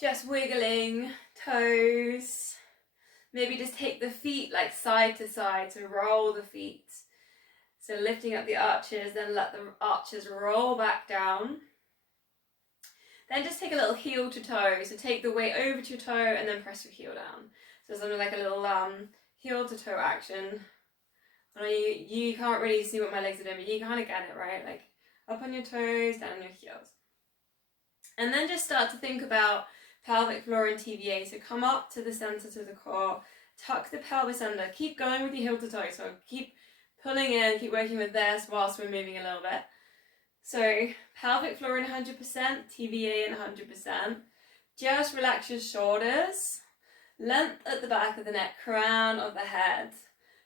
just wiggling toes. Maybe just take the feet like side to side, so roll the feet. So lifting up the arches, then let the arches roll back down. Then just take a little heel to toe. So take the weight over to your toe and then press your heel down. So it's something like a little heel to toe action. I know you can't really see what my legs are doing, but you kind of get it, right? Like up on your toes, down on your heels. And then just start to think about pelvic floor and TVA. So come up to the center, to the core, tuck the pelvis under, keep going with your heel to toe. So keep pulling in, keep working with this whilst we're moving a little bit. So pelvic floor in 100%, TVA in 100%. Just relax your shoulders, length at the back of the neck, crown of the head,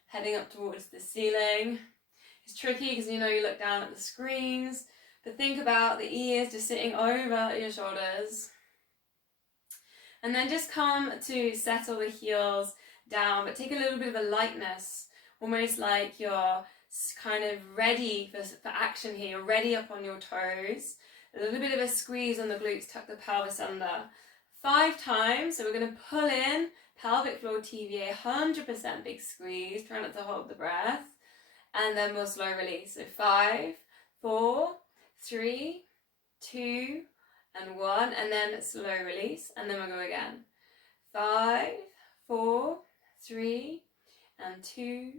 heading up towards the ceiling. It's tricky because you look down at the screens, but think about the ears just sitting over your shoulders. And then just come to settle the heels down, but take a little bit of a lightness, almost like you're kind of ready for action here. You're ready up on your toes. A little bit of a squeeze on the glutes, tuck the pelvis under. 5 times, so we're going to pull in, pelvic floor TVA, 100% big squeeze, try not to hold the breath, and then we'll slow release. So 5, 4, 3, 2, and 1, and then slow release, and then we'll go again. 5, 4, 3, and 2,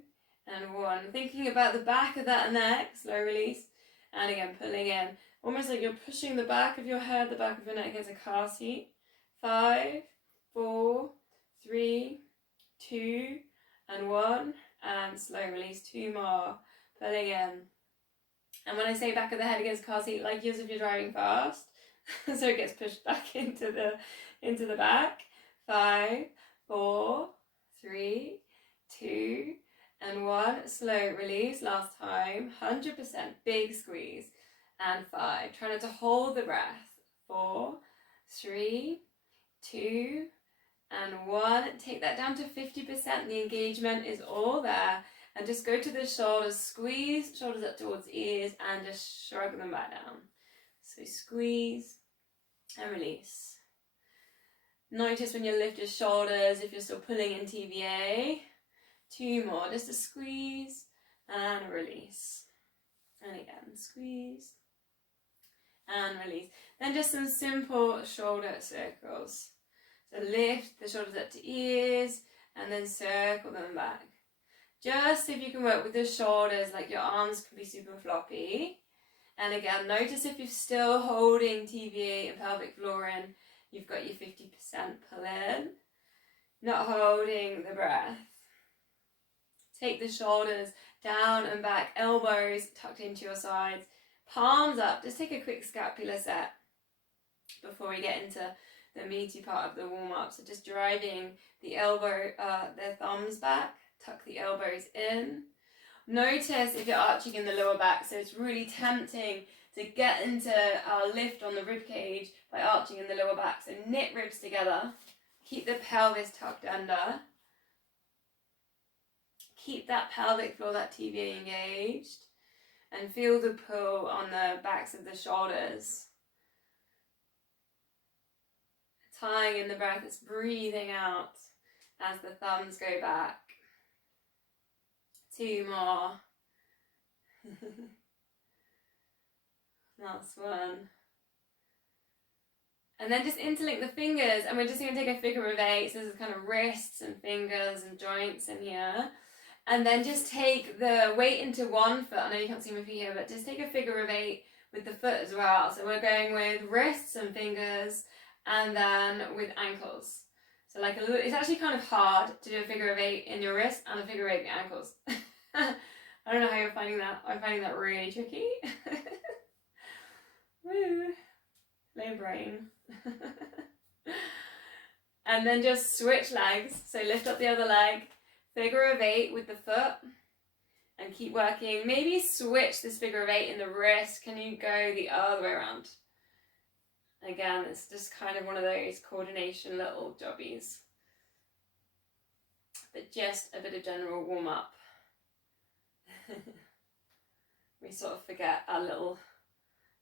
and 1. Thinking about the back of that neck, slow release, and again pulling in, almost like you're pushing the back of your head, the back of your neck against a car seat. 5, 4, 3, 2, and 1, and slow release. 2 more, pulling in. And when I say back of the head against car seat, like as if you're driving fast, so it gets pushed back into the back. 5, 4, 3, 2, and 1. Slow release. Last time. 100% big squeeze. And 5. Try not to hold the breath. 4, 3, 2, and 1. Take that down to 50%. The engagement is all there. And just go to the shoulders. Squeeze shoulders up towards ears and just shrug them back down. So squeeze and release. Notice when you lift your shoulders if you're still pulling in TVA. 2 more. Just a squeeze and release. And again, squeeze and release. Then just some simple shoulder circles. So lift the shoulders up to ears and then circle them back. Just see if you can work with the shoulders, like your arms could be super floppy. And again, notice if you're still holding TVA and pelvic floor in, you've got your 50% pull in. Not holding the breath. Take the shoulders down and back, elbows tucked into your sides, palms up. Just take a quick scapular set before we get into the meaty part of the warm-up. So just driving the the thumbs back, tuck the elbows in. Notice if you're arching in the lower back, so it's really tempting to get into our lift on the rib cage by arching in the lower back. So knit ribs together, keep the pelvis tucked under, keep that pelvic floor, that TVA engaged, and feel the pull on the backs of the shoulders. Tying in the breath, it's breathing out as the thumbs go back. 2 more. Last one. And then just interlink the fingers, and we're just going to take a figure of 8. So this is kind of wrists and fingers and joints in here. And then just take the weight into one foot. I know you can't see my feet here, but just take a figure of 8 with the foot as well. So we're going with wrists and fingers, and then with ankles. So like it's actually kind of hard to do a figure of 8 in your wrist and a figure of 8 in your ankles. I don't know how you're finding that. I'm finding that really tricky. Woo. Lay brain. And then just switch legs. So lift up the other leg, figure of 8 with the foot, and keep working. Maybe switch this figure of 8 in the wrist. Can you go the other way around? Again, it's just kind of one of those coordination little jobbies. But just a bit of general warm up. We sort of forget our little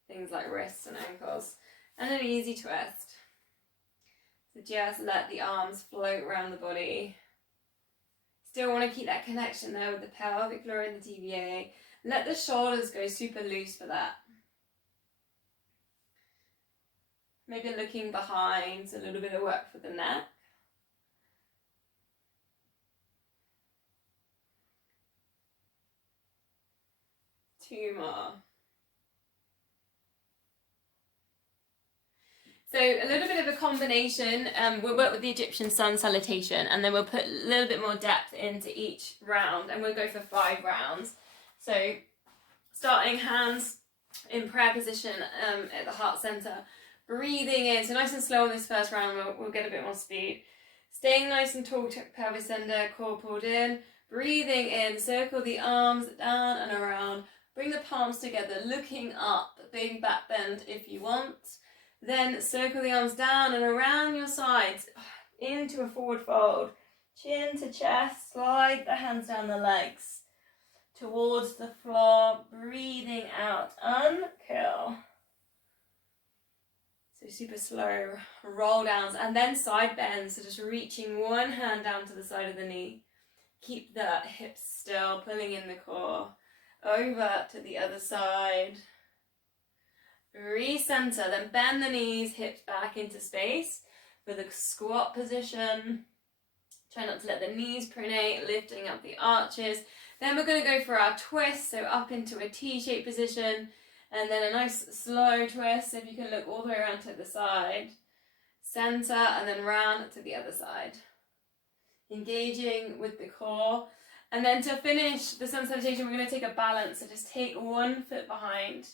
things like wrists and ankles. And an easy twist. So just let the arms float around the body. Still want to keep that connection there with the pelvic floor and the TVA. Let the shoulders go super loose for that. Maybe looking behind, so a little bit of work for the neck. Two more. So a little bit of a combination. We'll work with the Egyptian Sun Salutation, and then we'll put a little bit more depth into each round, and we'll go for 5 rounds. So starting hands in prayer position at the heart center, breathing in. So nice and slow on this first round. We'll get a bit more speed. Staying nice and tall, pelvis tender, core pulled in. Breathing in, circle the arms down and around. Bring the palms together, looking up, big back bend if you want. Then circle the arms down and around your sides into a forward fold. Chin to chest, slide the hands down the legs towards the floor. Breathing out, uncurl. So super slow roll downs and then side bends. So just reaching one hand down to the side of the knee. Keep the hips still, pulling in the core. Over to the other side. Recenter, then bend the knees, hips back into space for the squat position. Try not to let the knees pronate, lifting up the arches. Then we're going to go for our twist, so up into a T-shaped position, and then a nice slow twist. So if you can look all the way around to the side, center, and then round to the other side. Engaging with the core. And then to finish the Sun Salutation, we're going to take a balance. So just take one foot behind.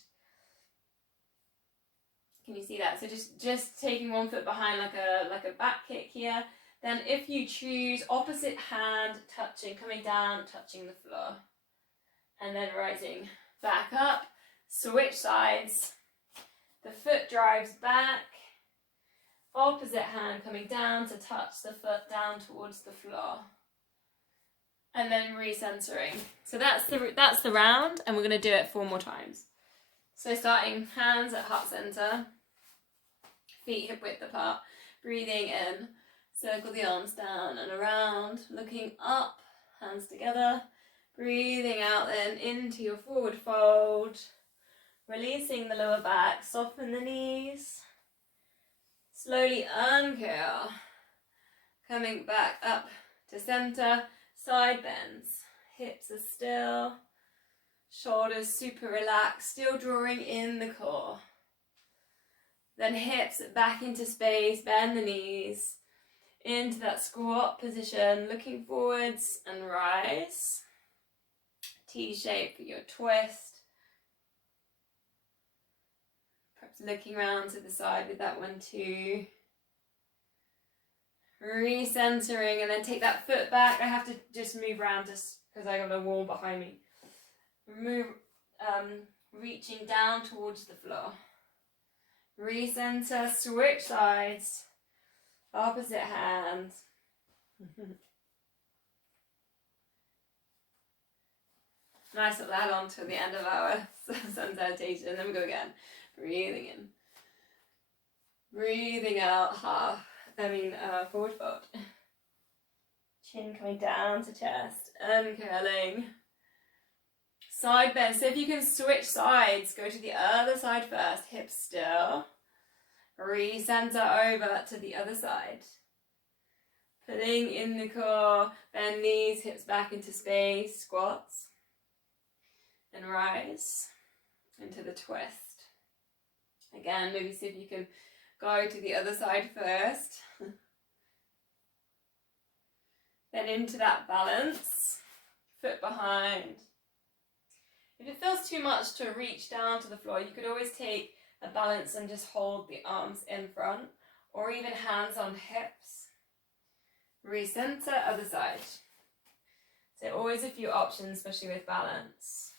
Can you see that? So just taking one foot behind like a back kick here. Then if you choose, opposite hand touching, coming down, touching the floor. And then rising back up. Switch sides. The foot drives back. Opposite hand coming down to touch the foot down towards the floor. And then recentering. So that's the round, and we're going to do it 4 more times. So starting hands at heart center, feet hip width apart, breathing in, circle the arms down and around, looking up, hands together, breathing out then into your forward fold, releasing the lower back, soften the knees, slowly uncurl, coming back up to center. Side bends, hips are still, shoulders super relaxed, still drawing in the core. Then hips back into space, bend the knees, into that squat position, looking forwards and rise. T-shape for your twist. Perhaps looking around to the side with that one too. Recentering, and then take that foot back. I have to just move around just because I got a wall behind me. Move, reaching down towards the floor. Recenter, switch sides. Opposite hand. Nice little add on to the end of our Sun Salutation. Then we go again. Breathing in. Breathing out, forward fold. Chin coming down to chest, uncurling. Side bend. So if you can switch sides, go to the other side first. Hips still. Recenter over to the other side. Pulling in the core. Bend knees, hips back into space. Squats. And rise into the twist. Again, maybe see if you can go to the other side first. Then into that balance. Foot behind. If it feels too much to reach down to the floor, you could always take a balance and just hold the arms in front, or even hands on hips. Recenter, other side. So always a few options, especially with balance.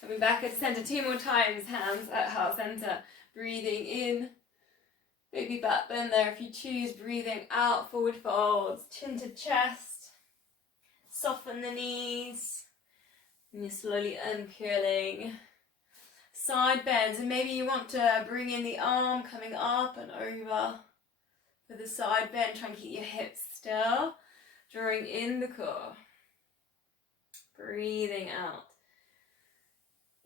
Coming back at center 2 more times, hands at heart center, breathing in, baby back bend there if you choose, breathing out, forward folds, chin to chest, soften the knees, and you're slowly uncurling, side bends, and maybe you want to bring in the arm coming up and over for the side bend. Try and keep your hips still, drawing in the core, breathing out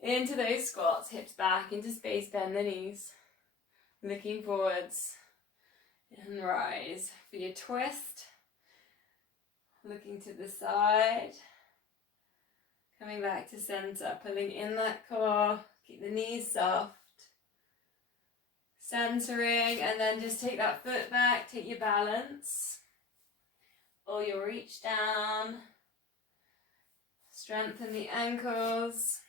into those squats, hips back into space, bend the knees, looking forwards, and rise for your twist, looking to the side, coming back to center, pulling in that core, keep the knees soft, centering, and then just take that foot back, take your balance, or you'll reach down, strengthen the ankles.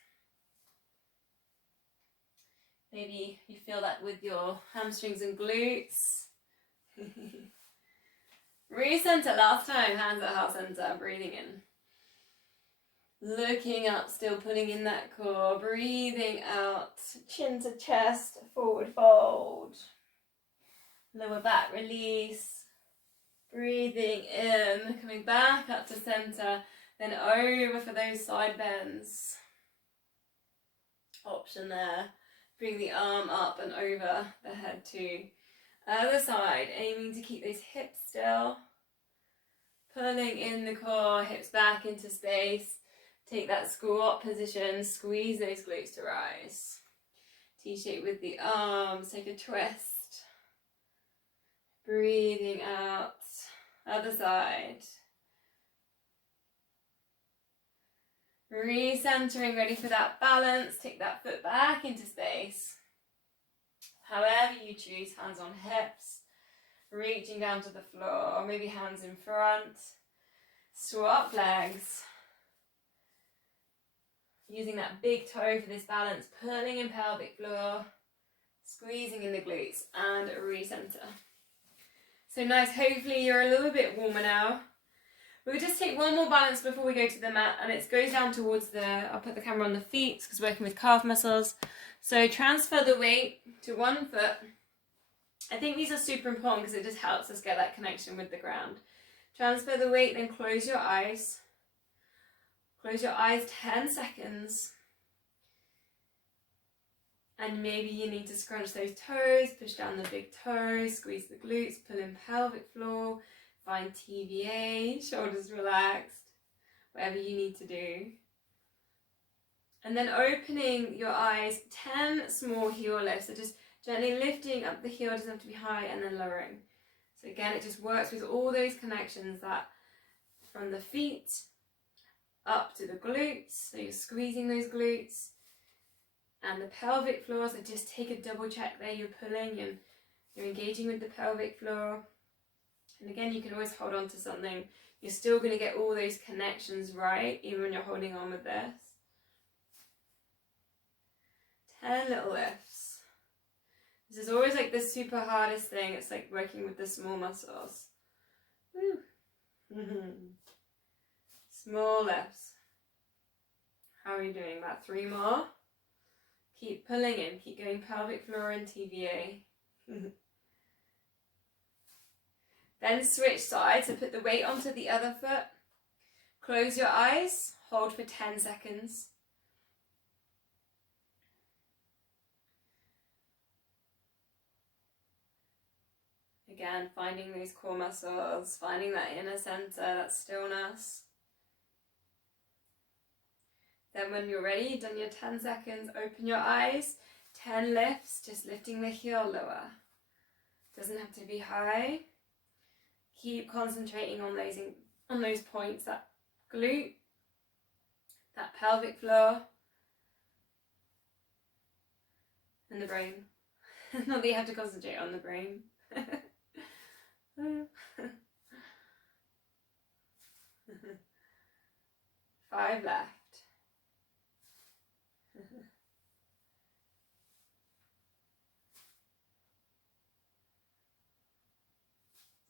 Maybe you feel that with your hamstrings and glutes. Recenter, last time, hands at heart center, breathing in. Looking up, still pulling in that core, breathing out, chin to chest, forward fold. Lower back release, breathing in, coming back up to center, then over for those side bends. Option there. Bring the arm up and over the head too. Other side, aiming to keep those hips still. Pulling in the core, hips back into space. Take that squat position, squeeze those glutes to rise. T-shape with the arms, take a twist. Breathing out, other side. Recentering, ready for that balance. Take that foot back into space. However you choose, hands on hips. Reaching down to the floor, or maybe hands in front. Swap legs. Using that big toe for this balance, pulling in pelvic floor, squeezing in the glutes, and recenter. So nice, hopefully you're a little bit warmer now. We'll just take one more balance before we go to the mat, and it goes down towards I'll put the camera on the feet because we're working with calf muscles. So transfer the weight to one foot. I think these are super important because it just helps us get that connection with the ground. Transfer the weight, then close your eyes. Close your eyes 10 seconds. And maybe you need to scrunch those toes, push down the big toes, squeeze the glutes, pull in pelvic floor. Find TVA, shoulders relaxed, whatever you need to do. And then opening your eyes, 10 small heel lifts. So just gently lifting up the heel, doesn't have to be high, and then lowering. So again, it just works with all those connections that from the feet up to the glutes. So you're squeezing those glutes and the pelvic floor. So just take a double check there. You're pulling and you're engaging with the pelvic floor. And again, you can always hold on to something. You're still going to get all those connections right, even when you're holding on with this. 10 little lifts. This is always like the super hardest thing. It's like working with the small muscles. Woo. Small lifts. How are you doing? About 3 more. Keep pulling in. Keep going pelvic floor and TVA. Then switch sides, so put the weight onto the other foot. Close your eyes, hold for 10 seconds. Again, finding those core muscles, finding that inner center, that stillness. Then when you're ready, you've done your 10 seconds, open your eyes, 10 lifts, just lifting the heel lower. Doesn't have to be high. Keep concentrating on those points, that glute, that pelvic floor, and the brain. Not that you have to concentrate on the brain. 5 left.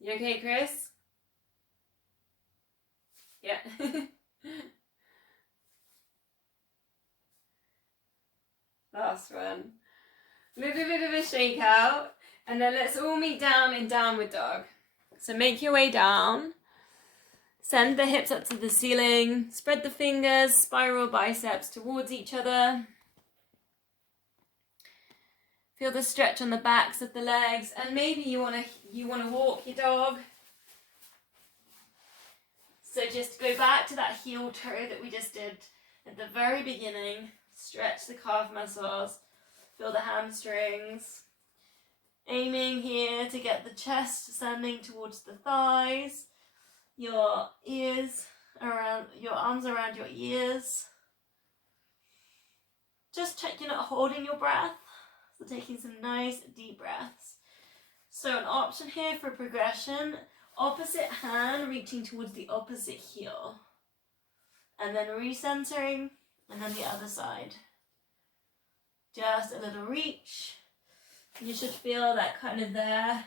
You okay, Chris? Yeah. Last one. Little bit of a shake out, and then let's all meet down in downward dog. So make your way down. Send the hips up to the ceiling. Spread the fingers, spiral biceps towards each other. Feel the stretch on the backs of the legs, and maybe you want to walk your dog. So just go back to that heel toe that we just did at the very beginning. Stretch the calf muscles, feel the hamstrings. Aiming here to get the chest descending towards the thighs, your ears around, your arms around your ears. Just check you're not holding your breath. So taking some nice deep breaths. So an option here for progression, opposite hand reaching towards the opposite heel. And then recentering, and then the other side. Just a little reach. You should feel that kind of there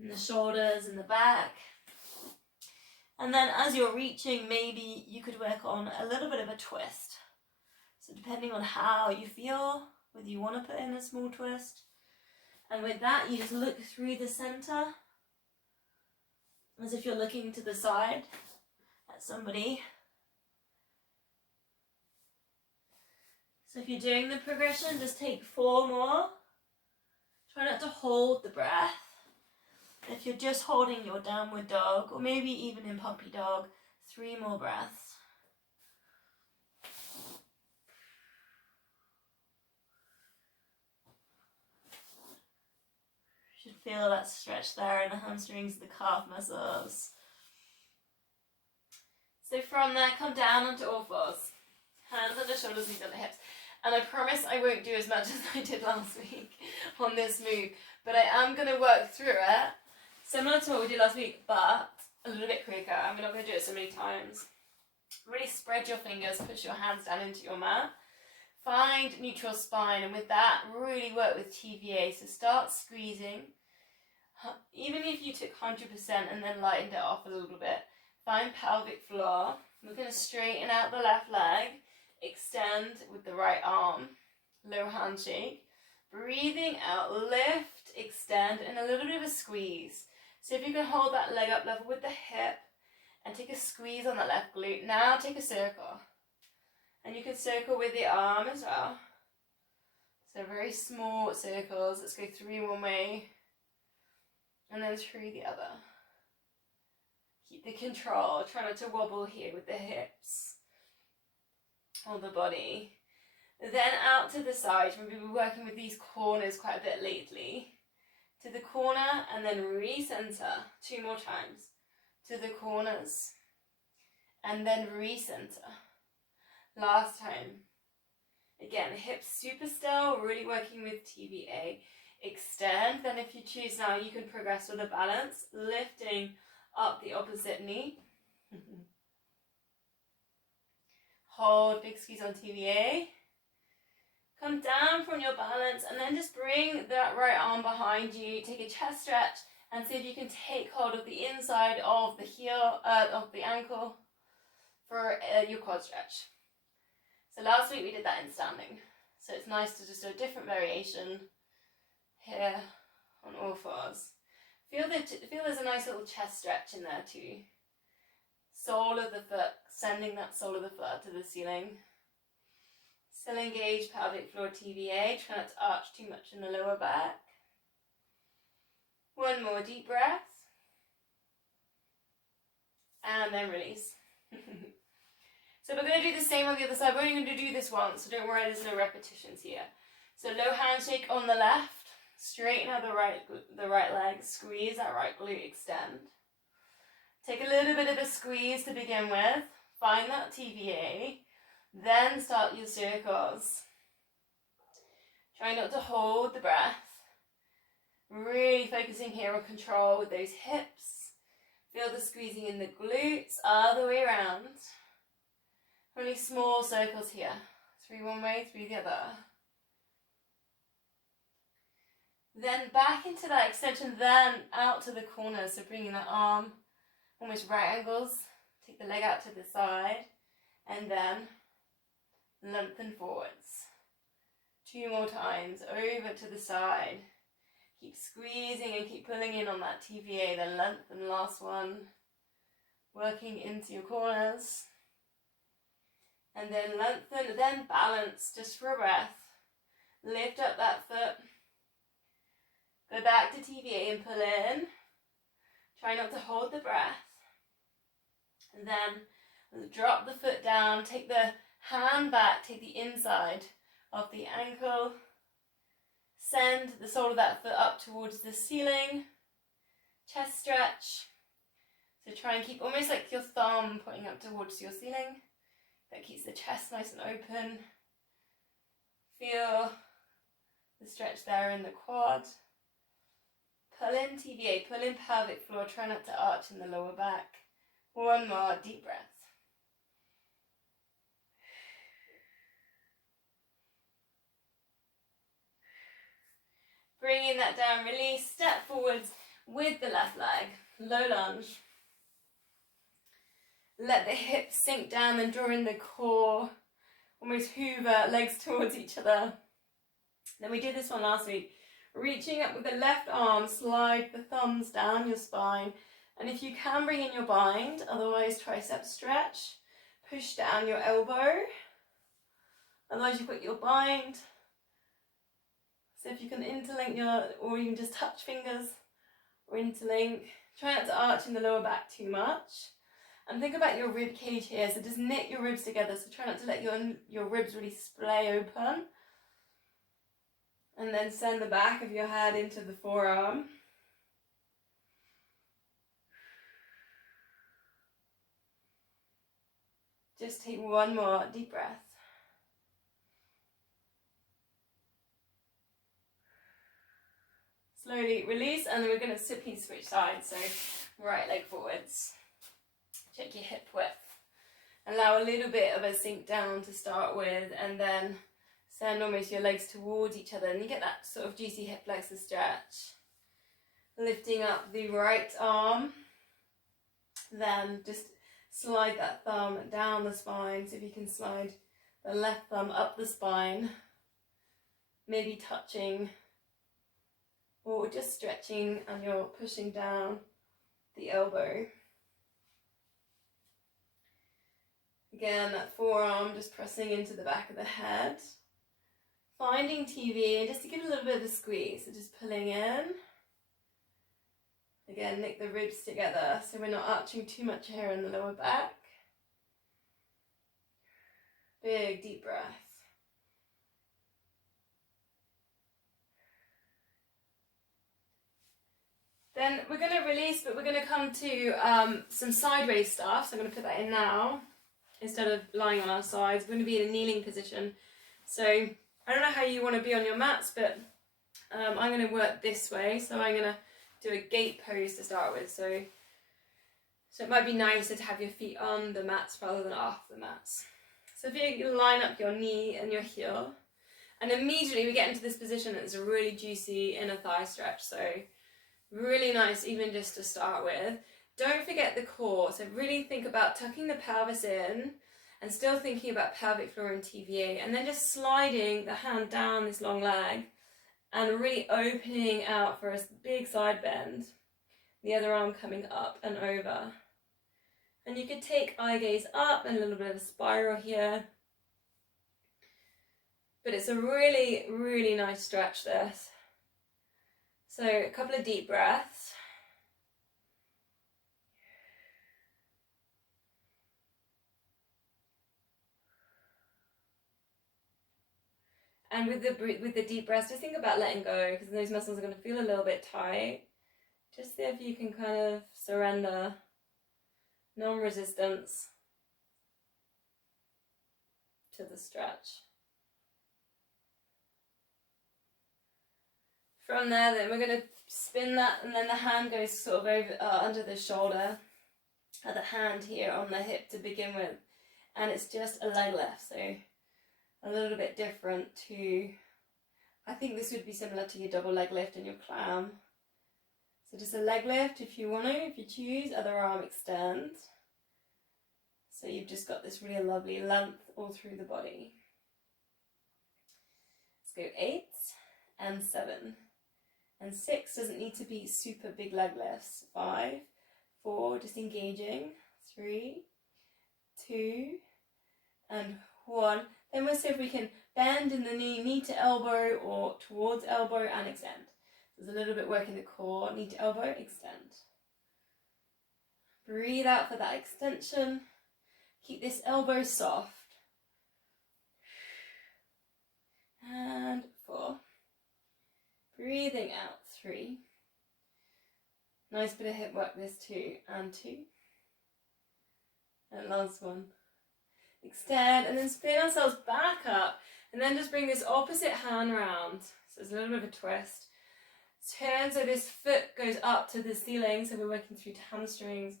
in the shoulders and the back. And then as you're reaching, maybe you could work on a little bit of a twist. So depending on how you feel, whether you want to put in a small twist. And with that, you just look through the center as if you're looking to the side at somebody. So if you're doing the progression, just take 4 more. Try not to hold the breath. If you're just holding your downward dog, or maybe even in puppy dog, 3 more breaths. You should feel that stretch there in the hamstrings, the calf muscles. So from there, come down onto all fours. Hands under shoulders, knees under hips. And I promise I won't do as much as I did last week on this move, but I am going to work through it, similar to what we did last week, but a little bit quicker. I'm not going to do it so many times. Really spread your fingers, push your hands down into your mat. Find neutral spine, and with that, really work with TVA. So start squeezing. Even if you took 100% and then lightened it off a little bit, find pelvic floor. We're going to straighten out the left leg. Extend with the right arm, low handshake. Breathing out, lift, extend, and a little bit of a squeeze. So if you can hold that leg up level with the hip and take a squeeze on the left glute. Now take a circle. And you can circle with the arm as well. So very small circles. Let's go 3 one way and then 3 the other. Keep the control. Try not to wobble here with the hips. Or the body. Then out to the side. We've been working with these corners quite a bit lately. To the corner and then recenter 2 more times. To the corners and then recenter. Last time. Again, hips super still, really working with TVA. Extend. Then if you choose now, you can progress with a balance, lifting up the opposite knee. Hold, big squeeze on TVA. Come down from your balance and then just bring that right arm behind you. Take a chest stretch and see if you can take hold of the inside of the heel, of the ankle for your quad stretch. So last week we did that in standing. So it's nice to just do a different variation here on all fours. Feel there's a nice little chest stretch in there too. Sole of the foot, sending that sole of the foot to the ceiling. Still engage pelvic floor TVA, try not to arch too much in the lower back. 1 more deep breath. And then release. So we're going to do the same on the other side. We're only going to do this once, so don't worry, there's no repetitions here. So low handshake on the left. Straighten out the right leg. Squeeze that right glute, extend. Take a little bit of a squeeze to begin with. Find that TVA. Then start your circles. Try not to hold the breath. Really focusing here on control with those hips. Feel the squeezing in the glutes all the way around. Really small circles here. 3 one way, 3 the other. Then back into that extension, then out to the corner. So bringing that arm almost right angles. Take the leg out to the side. And then lengthen forwards. 2 more times. Over to the side. Keep squeezing and keep pulling in on that TVA. Then lengthen, last one. Working into your corners. And then lengthen, then balance just for a breath. Lift up that foot. Go back to TVA and pull in. Try not to hold the breath. And then drop the foot down. Take the hand back. Take the inside of the ankle. Send the sole of that foot up towards the ceiling. Chest stretch. So try and keep almost like your thumb pointing up towards your ceiling. That keeps the chest nice and open. Feel the stretch there in the quad. Pull in TVA, pull in pelvic floor. Try not to arch in the lower back. One more deep breath. Bringing that down, release, step forwards with the left leg. Low lunge. Let the hips sink down and draw in the core. Almost hoover legs towards each other. Then we did this one last week. Reaching up with the left arm, slide the thumbs down your spine. And if you can, bring in your bind, otherwise tricep stretch. Push down your elbow. Otherwise you put your bind. So if you can interlink or you can just touch fingers or interlink. Try not to arch in the lower back too much. And think about your rib cage here. So just knit your ribs together. So try not to let your ribs really splay open. And then send the back of your head into the forearm. Just take one more deep breath. Slowly release, and then we're going to simply switch sides. So right leg forwards. Check your hip width. Allow a little bit of a sink down to start with, and then send almost your legs towards each other, and you get that sort of juicy hip flexor stretch. Lifting up the right arm, then just slide that thumb down the spine. So if you can slide the left thumb up the spine, maybe touching or just stretching, and you're pushing down the elbow. Again, that forearm just pressing into the back of the head. Finding TV, and just to give it a little bit of a squeeze, so just pulling in. Again, knit the ribs together so we're not arching too much here in the lower back. Big deep breath. Then we're going to release, but we're going to come to some sideways stuff. So I'm going to put that in now instead of lying on our sides. We're going to be in a kneeling position. So I don't know how you want to be on your mats, but I'm going to work this way. So I'm going to do a gate pose to start with. So it might be nicer to have your feet on the mats rather than off the mats. So if you line up your knee and your heel, and immediately we get into this position, it's a really juicy inner thigh stretch. So really nice even just to start with. Don't forget the core. So really think about tucking the pelvis in and still thinking about pelvic floor and TVA, and then just sliding the hand down this long leg and really opening out for a big side bend. The other arm coming up and over. And you could take eye gaze up and a little bit of a spiral here. But it's a really, really nice stretch, this. So a couple of deep breaths. And with the deep breaths, just think about letting go, because those muscles are going to feel a little bit tight. Just see if you can kind of surrender, non-resistance to the stretch. From there, then we're going to spin that, and then the hand goes sort of over under the shoulder, at the hand here on the hip to begin with, and it's just a leg lift. So a little bit different to, I think this would be similar to your double leg lift and your clam. So just a leg lift if you want to, if you choose, other arm extend. So you've just got this really lovely length all through the body. Let's go 8 and 7 and 6. Doesn't need to be super big leg lifts. 5, 4, just engaging. 3, 2, and 1. Then we'll see if we can bend in the knee to elbow or towards elbow, and extend. There's a little bit work in the core, knee to elbow, extend. Breathe out for that extension. Keep this elbow soft. And 4. Breathing out, 3. Nice bit of hip work, this 2, and 2. And last one. Extend, and then spin ourselves back up, and then just bring this opposite hand round. So it's a little bit of a twist. Turn so this foot goes up to the ceiling, so we're working through to hamstrings,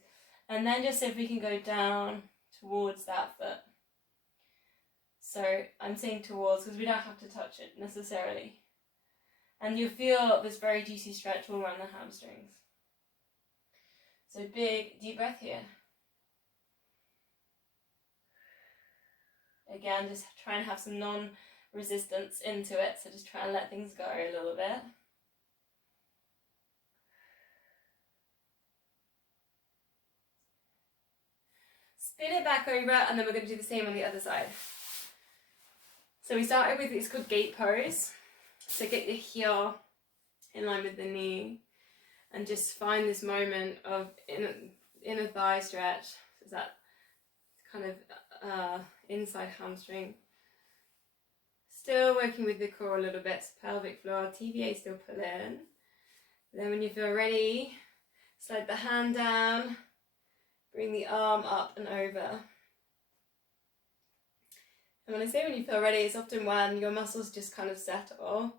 and then just see if we can go down towards that foot. So I'm saying towards because we don't have to touch it necessarily. And you'll feel this very juicy stretch all around the hamstrings. So big deep breath here. Again, just try and have some non-resistance into it, so just try and let things go a little bit. Spin it back over, and then we're going to do the same on the other side. So we started with, it's called gate pose. So get your heel in line with the knee, and just find this moment of inner thigh stretch. So that kind of inside hamstring. Still working with the core a little bit, pelvic floor, TVA still pull in. Then when you feel ready, slide the hand down, bring the arm up and over. And when I say when you feel ready, it's often when your muscles just kind of settle.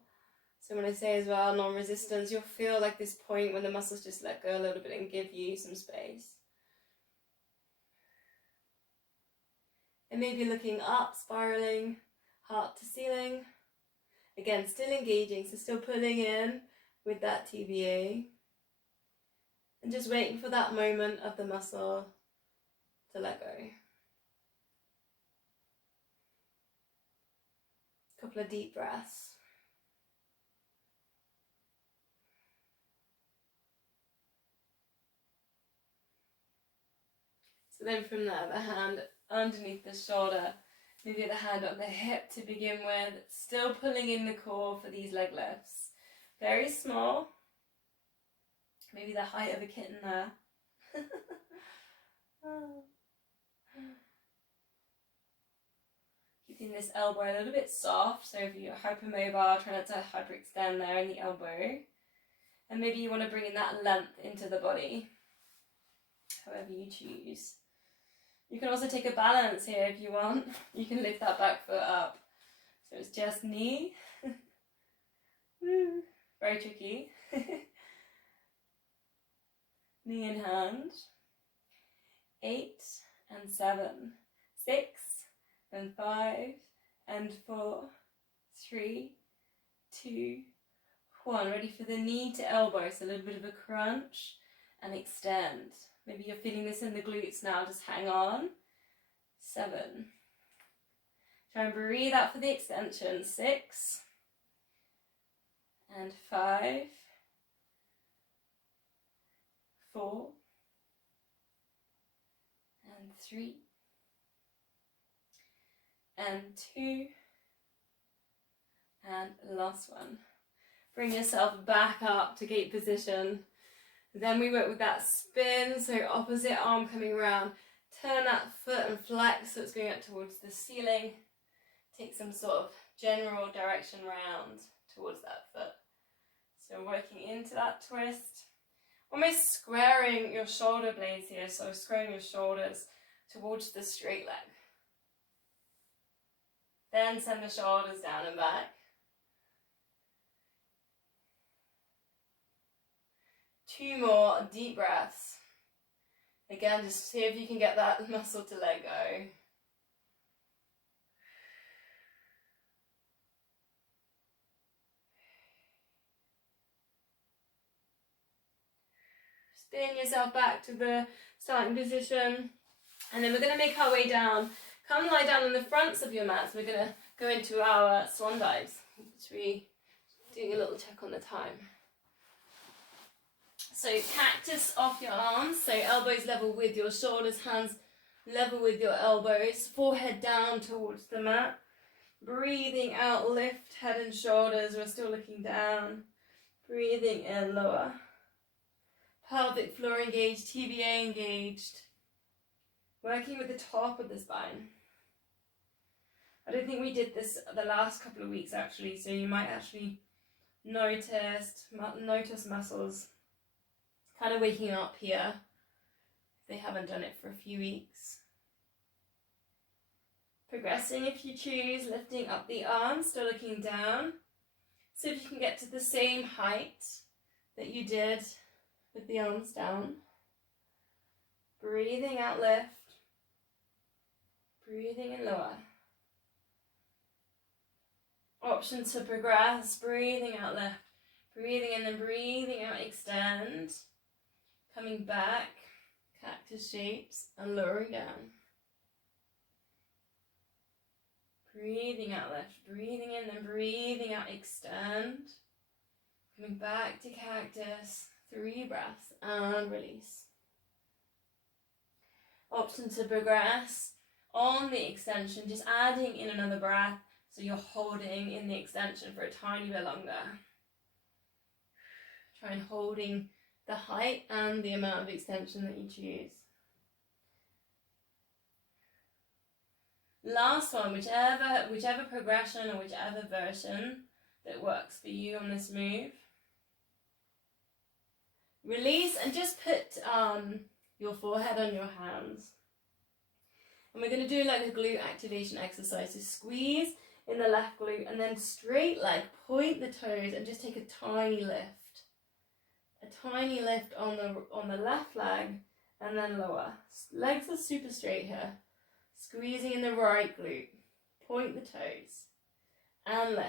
So when I say as well, non-resistance, you'll feel like this point when the muscles just let go a little bit and give you some space. And maybe looking up, spiraling, heart to ceiling. Again, still engaging, so still pulling in with that TVA. And just waiting for that moment of the muscle to let go. Couple of deep breaths. So then from there, the hand underneath the shoulder, maybe the hand on the hip to begin with, still pulling in the core for these leg lifts. Very small, maybe the height of a kitten there. Keeping this elbow a little bit soft, so if you're hypermobile, try not to hyperextend there in the elbow. And maybe you want to bring in that length into the body, however you choose. You can also take a balance here if you want. You can lift that back foot up. So it's just knee. Very tricky. Knee in hand. 8 and 7. 6 and 5 and 4. 3, 2, 1. Ready for the knee to elbow. So a little bit of a crunch and extend. Maybe you're feeling this in the glutes now, just hang on. 7. Try and breathe out for the extension. 6. And 5. 4. And 3. And 2. And last one. Bring yourself back up to gate position. Then we work with that spin, so opposite arm coming around. Turn that foot and flex so it's going up towards the ceiling. Take some sort of general direction round towards that foot. So working into that twist. Almost squaring your shoulder blades here, so squaring your shoulders towards the straight leg. Then send the shoulders down and back. 2 more deep breaths. Again, just see if you can get that muscle to let go. Spin yourself back to the starting position. And then we're going to make our way down. Come lie down on the fronts of your mats. We're going to go into our Swan Dives, which we're doing a little check on the time. So cactus off your arms, so elbows level with your shoulders, hands level with your elbows, forehead down towards the mat. Breathing out, lift head and shoulders. We're still looking down. Breathing in, lower. Pelvic floor engaged, TVA engaged. Working with the top of the spine. I don't think we did this the last couple of weeks actually, so you might actually notice muscles kind of waking up here if they haven't done it for a few weeks. Progressing if you choose, lifting up the arms, still looking down. So if you can get to the same height that you did with the arms down. Breathing out, lift. Breathing in, lower. Option to progress, breathing out, lift. Breathing in and breathing out, extend. Coming back, cactus shapes, and lowering down. Breathing out, lift. Breathing in and breathing out, extend. Coming back to cactus, 3 breaths, and release. Option to progress on the extension, just adding in another breath, so you're holding in the extension for a tiny bit longer. Try and holding the height and the amount of extension that you choose. Last one, whichever progression or whichever version that works for you on this move. Release and just put your forehead on your hands. And we're going to do like a glute activation exercise. So squeeze in the left glute and then straight leg, point the toes and just take a tiny lift. A tiny lift on the left leg and then lower. Legs are super straight here. Squeezing in the right glute. Point the toes and lift.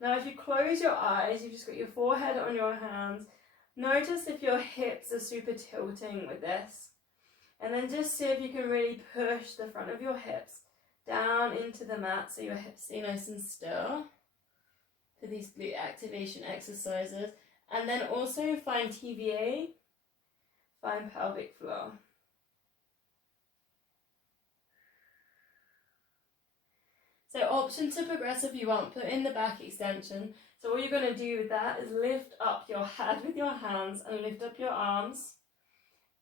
Now if you close your eyes, you've just got your forehead on your hands. Notice if your hips are super tilting with this. And then just see if you can really push the front of your hips down into the mat so your hips stay nice and still for these glute activation exercises. And then also find TVA, find pelvic floor. So option to progress if you want, put in the back extension. So all you're going to do with that is lift up your head with your hands and lift up your arms.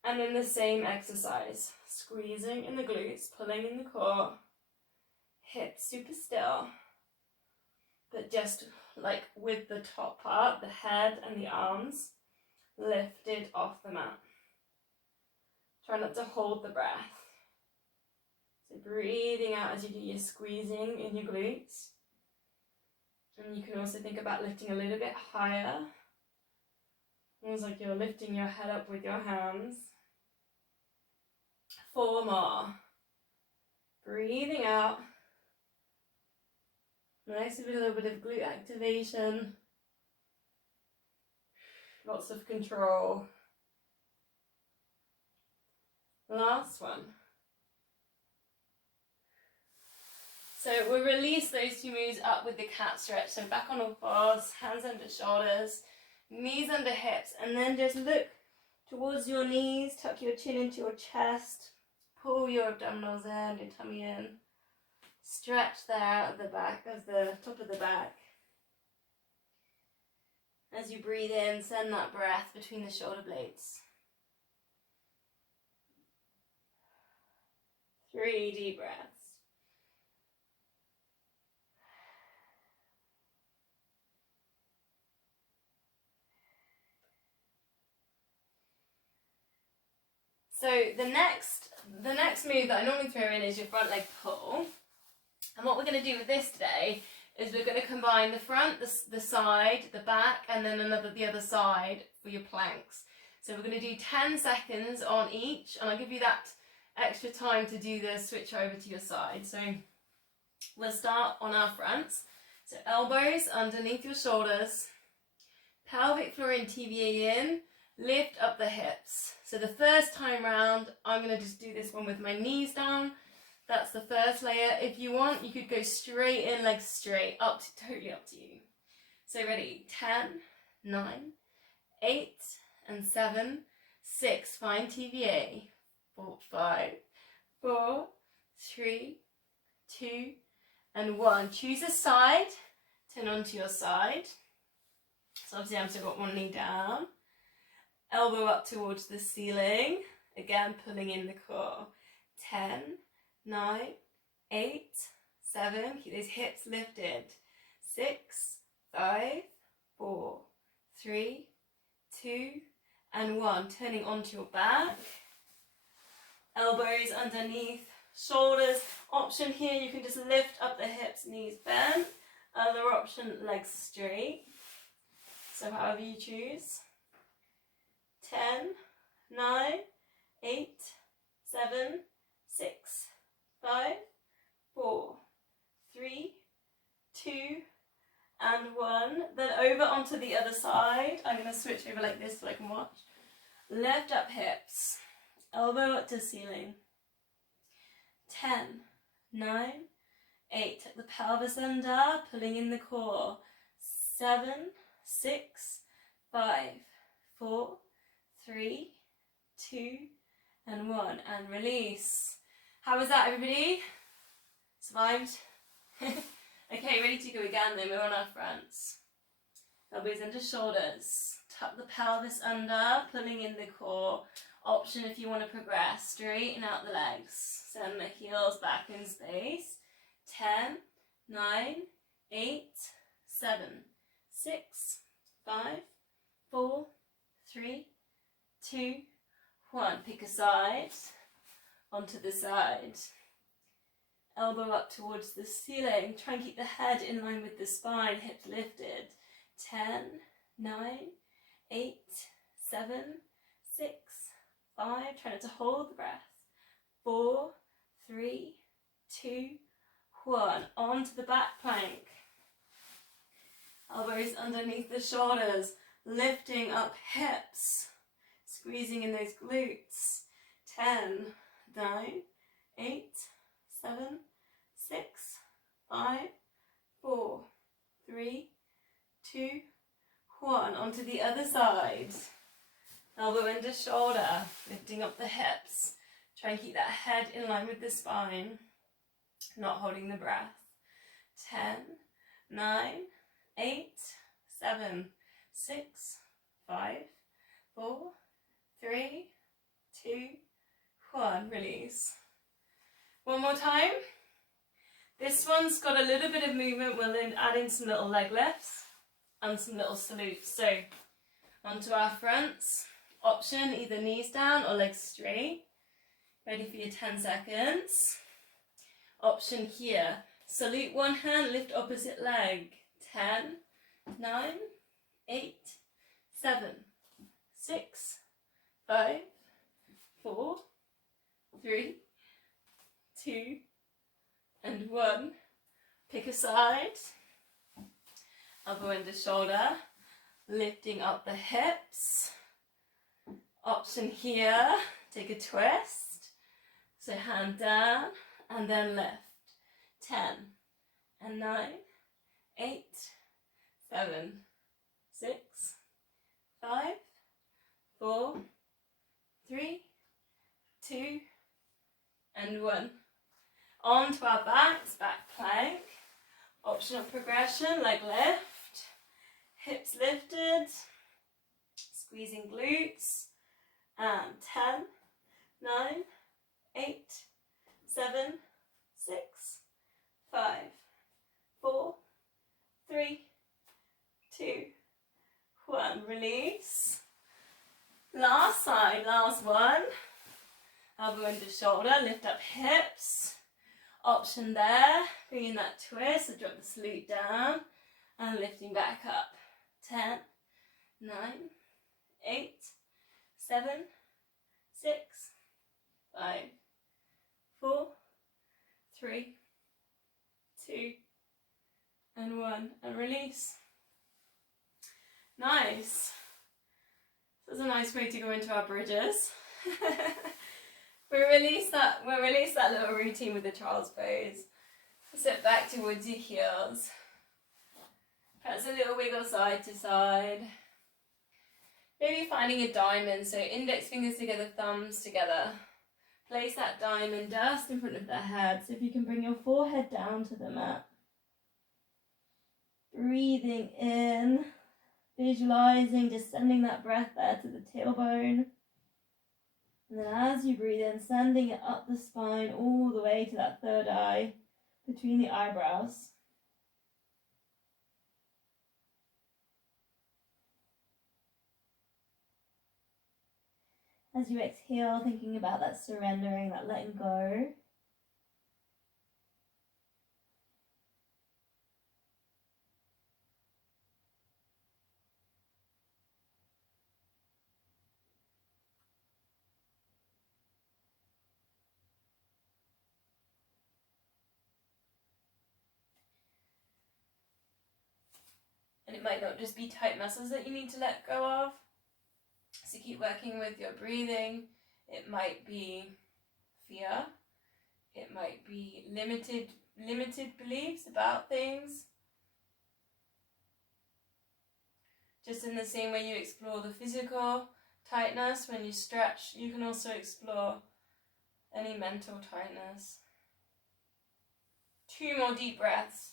And then the same exercise, squeezing in the glutes, pulling in the core, hips super still, but just like with the top part, the head and the arms lifted off the mat. Try not to hold the breath. So breathing out as you do your squeezing in your glutes. And you can also think about lifting a little bit higher. Almost like you're lifting your head up with your hands. 4 more. Breathing out. Nice with a little bit of glute activation. Lots of control. Last one. So we'll release those 2 moves up with the cat stretch. So back on all fours, hands under shoulders, knees under hips, and then just look towards your knees, tuck your chin into your chest, pull your abdominals in, your tummy in, stretch there at the back of the top of the back. As you breathe in, send that breath between the shoulder blades. 3 deep breaths. So the next move that I normally throw in is your front leg pull. And what we're going to do with this today is we're going to combine the front, the side, the back, and then the other side for your planks. So we're going to do 10 seconds on each, and I'll give you that extra time to do the switch over to your side. So we'll start on our fronts. So elbows underneath your shoulders, pelvic floor and TVA in, lift up the hips. So the first time round, I'm going to just do this one with my knees down. That's the first layer. If you want, you could go straight in, legs straight, totally up to you. So ready, 10, 9, 8, and 7, 6, find TVA, 4, 5, 4, 3, 2, and 1. Choose a side, turn onto your side. So obviously I've still got one knee down. Elbow up towards the ceiling. Again, pulling in the core. 10, 9, 8, 7. Keep those hips lifted. 6, 5, 4, 3, 2, and 1. Turning onto your back. Elbows underneath, shoulders. Option here, you can just lift up the hips, knees bent. Other option, legs straight. So however you choose. 10, 9, 8, 7, 6, 5, 4, 3, 2, and 1. Then over onto the other side. I'm going to switch over like this so I can watch. Lift up hips. Elbow up to ceiling. 10, 9, 8. Tuck the pelvis under, pulling in the core. 7, 6, 5, 4, 3, 2, and 1. And release. How was that, everybody? Survived? Okay, ready to go again then. We're on our fronts. Elbows into shoulders. Tuck the pelvis under, pulling in the core. Option if you want to progress. Straighten out the legs. Send the heels back in space. 10, 9, 8, 7, 6, 5, 4, 3, 2, 1. Pick a side. Onto the side. Elbow up towards the ceiling. Try and keep the head in line with the spine. Hips lifted. 10, 9, 8, 7, 6, 5. Try not to hold the breath. 4, 3, 2, 1. Onto the back plank. Elbows underneath the shoulders. Lifting up hips. Squeezing in those glutes. 10, 9, 8, 7, 6, 5, 4, 3, 2, 1. Onto the other side. Elbow into shoulder, lifting up the hips. Try and keep that head in line with the spine, not holding the breath. 10, 9, 8, 7, 6, 5, 4, 3, 2, 1. Release. One more time. This one's got a little bit of movement. We'll then add in some little leg lifts and some little salutes. So onto our fronts. Option, either knees down or legs straight. Ready for your 10 seconds. Option here. Salute one hand, lift opposite leg. 10, 9, 8, 7, 6, 5, 4, 3, 2, and 1. Pick a side. Elbow into shoulder. Lifting up the hips. Option here. Take a twist. So hand down and then lift. 10 and 9, 8, 7, 6, 5, 4, 3, 2, and 1. On to our backs, back plank. Optional progression, leg lift. Hips lifted. Squeezing glutes. And 10, 9, 8, 7, 6, 5, 4, 3, 2, 1. Release. Last side, last one. Elbow into shoulder, lift up hips. Option there, bring in that twist, so drop the salute down and lifting back up. 10, 9, 8, 7, 6, 5, 4, 3, 2, and 1. And release. Nice. That's a nice way to go into our bridges. We'll release that little routine with the child's pose. Sit back towards your heels. Perhaps a little wiggle side to side. Maybe finding a diamond, so index fingers together, thumbs together. Place that diamond dust in front of the head. So if you can bring your forehead down to the mat. Breathing in, visualizing, just sending that breath there to the tailbone. And then as you breathe in, sending it up the spine all the way to that third eye between the eyebrows. As you exhale, thinking about that surrendering, that letting go. And it might not just be tight muscles that you need to let go of. So keep working with your breathing. It might be fear. It might be limited beliefs about things. Just in the same way you explore the physical tightness when you stretch, you can also explore any mental tightness. 2 more deep breaths.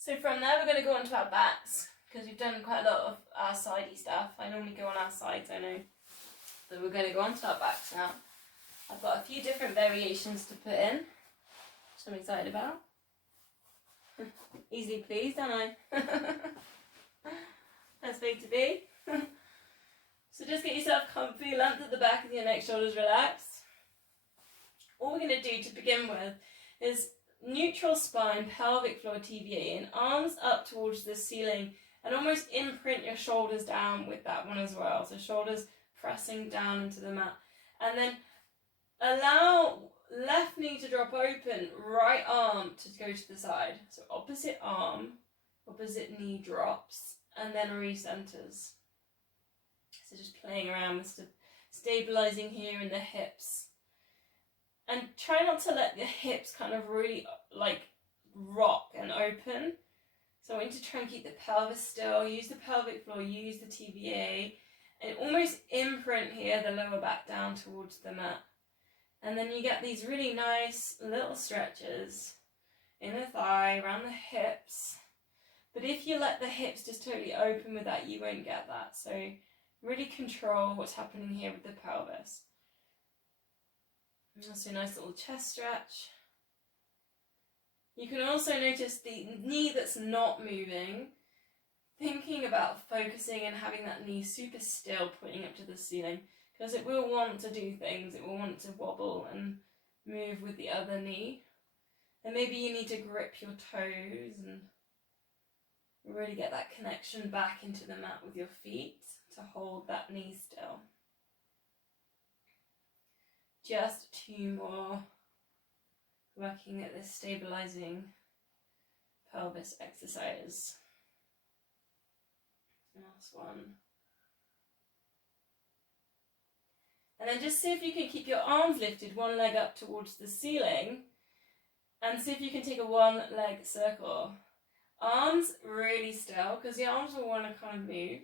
So from there, we're going to go onto our backs, because we've done quite a lot of our sidey stuff. I normally go on our sides, I know. So we're going to go onto our backs now. I've got a few different variations to put in, which I'm excited about. Easily pleased, don't I? Best way to be. So just get yourself comfy, land at the back of your neck, shoulders relaxed. All we're going to do to begin with is neutral spine, pelvic floor TVA, and arms up towards the ceiling, and almost imprint your shoulders down with that one as well. So shoulders pressing down into the mat. And then allow left knee to drop open, right arm to go to the side. So opposite arm, opposite knee drops, and then recenters. So just playing around with stabilizing here in the hips. And try not to let the hips kind of really like rock and open. So I want you to try and keep the pelvis still, use the pelvic floor, use the TVA, and almost imprint here the lower back down towards the mat. And then you get these really nice little stretches in the thigh, around the hips. But if you let the hips just totally open with that, you won't get that. So really control what's happening here with the pelvis. So nice little chest stretch. You can also notice the knee that's not moving, thinking about focusing and having that knee super still, pointing up to the ceiling, because it will want to do things, it will want to wobble and move with the other knee. And maybe you need to grip your toes and really get that connection back into the mat with your feet to hold that knee still. Just 2 more, working at this stabilizing pelvis exercise. Last one. And then just see if you can keep your arms lifted, one leg up towards the ceiling, and see if you can take a 1-leg circle. Arms really still, because the arms will want to kind of move,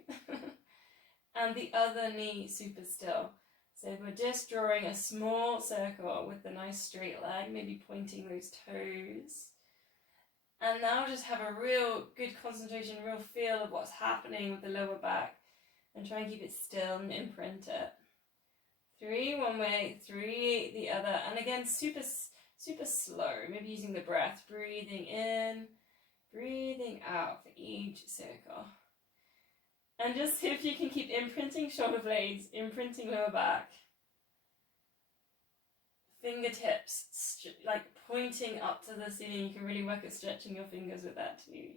and the other knee super still. So we're just drawing a small circle with the nice straight leg, maybe pointing those toes. And now just have a real good concentration, real feel of what's happening with the lower back, and try and keep it still and imprint it. 3 one way, 3 the other, and again super slow, maybe using the breath, breathing in, breathing out for each circle. And just see if you can keep imprinting shoulder blades, imprinting lower back. Fingertips, like pointing up to the ceiling. You can really work at stretching your fingers with that too.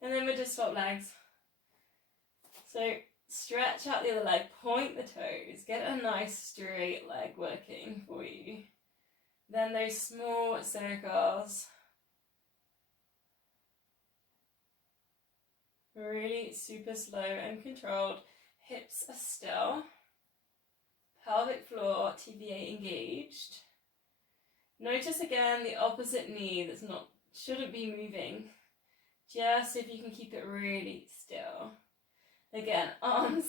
And then we'll just swap legs. So stretch out the other leg, point the toes, get a nice straight leg working for you. Then those small circles. Really super slow and controlled. Hips are still. Pelvic floor, TVA engaged. Notice again the opposite knee shouldn't be moving. Just if you can keep it really still. Again, arms,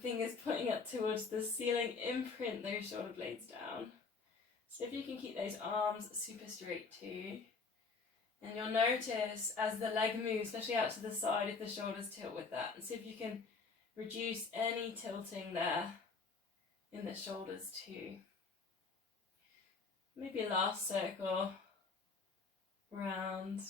fingers pointing up towards the ceiling, imprint those shoulder blades down. So if you can keep those arms super straight too. And you'll notice as the leg moves, especially out to the side, if the shoulders tilt with that. And see if you can reduce any tilting there in the shoulders too. Maybe last circle round.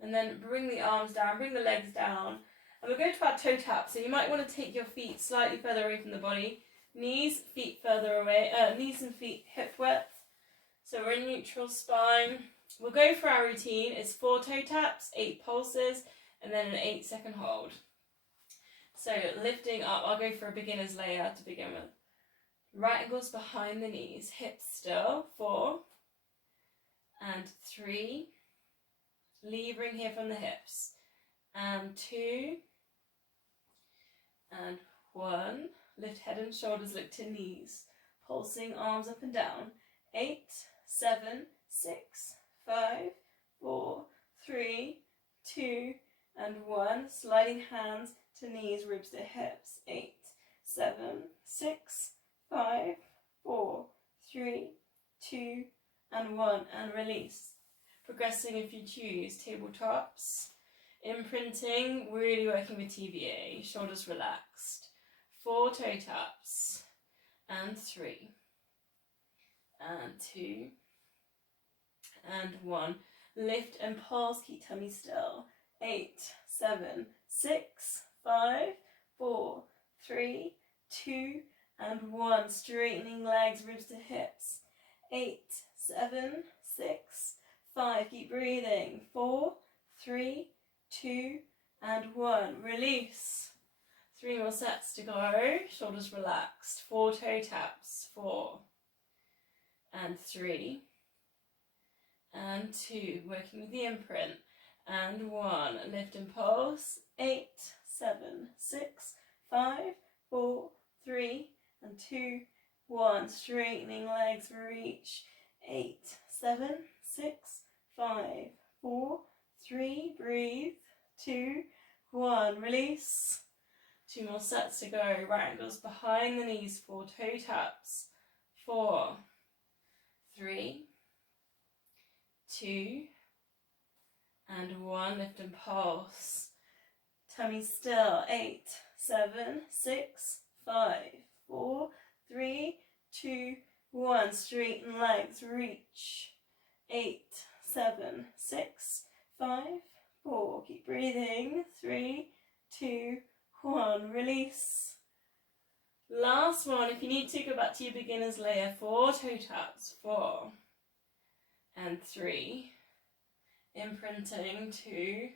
And then bring the arms down, bring the legs down. And we'll go to our toe tap. So you might want to take your feet slightly further away from the body. Knees, feet further away, knees and feet hip width. So we're in neutral spine. We'll go for our routine. It's 4 toe taps, 8 pulses, and then an 8-second hold. So lifting up, I'll go for a beginner's layer to begin with. Right ankles behind the knees, hips still, 4 and 3. Levering here from the hips, and 2 and 1. Lift head and shoulders, look to knees. Pulsing arms up and down. 8, 7, 6, 5, 4, 3, 2 and 1. Sliding hands to knees, ribs to hips. 8, 7, 6, 5, 4, 3, 2 and 1. And release. Progressing if you choose, tabletops, imprinting, really working with TVA, shoulders relaxed, 4 toe taps, and 3, and 2, and 1, lift and pulse, keep tummy still, 8, 7, 6, 5, 4, 3, 2, and 1, straightening legs, ribs to hips, 8, 7, 6, 5, keep breathing, 4, 3, 2, and 1, release. 3 more sets to go, shoulders relaxed, 4 toe taps, 4, and 3, and 2, working with the imprint, and 1, lift and pulse, 8, 7, 6, 5, 4, 3, and 2, 1, straightening legs, reach, 8, 7, 6, 5, 4, 3, breathe, 2, 1, release. 2 more sets to go, right ankles behind the knees, 4 toe taps, 4, 3, 2, and 1, lift and pulse. Tummy still, 8, 7, 6, 5, 4, 3, 2, 1, straighten legs, reach, 8, 7, 6, 5, 4, keep breathing, 3, 2, 1, release. Last one, if you need to, go back to your beginner's layer, 4 toe taps, 4, and 3, imprinting, 2,